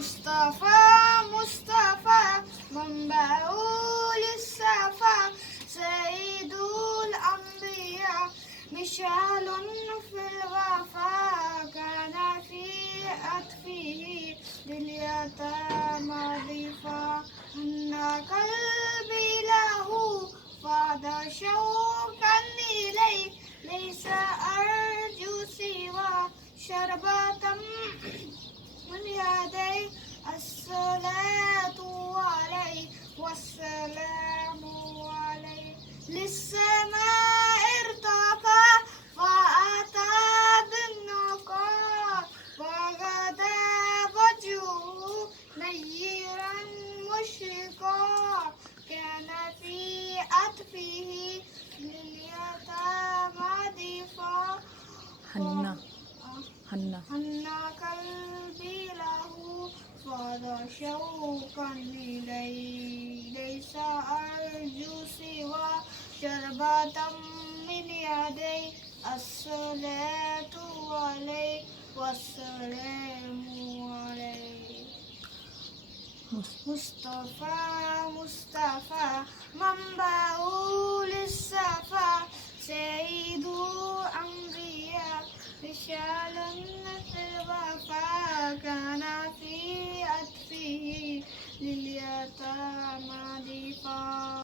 مصطفى مصطفى منبع للصفا سيد الأنبياء مشعل في الوفا كان في أطفه لليتامى ضيفا أن قلبي له فاض شوقا إليه ليس أرجو سوى شربة من يديه الصلاة عليه والسلام عليه للسماء ارتقى فأتى بالنقاء وغدا وجهه نيرا مشرقا كان في أطفه لليتامى ضيفا هنا هنا هنا قلبي له فاض شوقا إليه ليس أرجو سوى شربة من يديه الصلاة عليه والسلام عليه مصطفى مصطفى منبع للصفا سيد الأنبياء رجال في الوفا كان في أطفه لليتامى ضيفا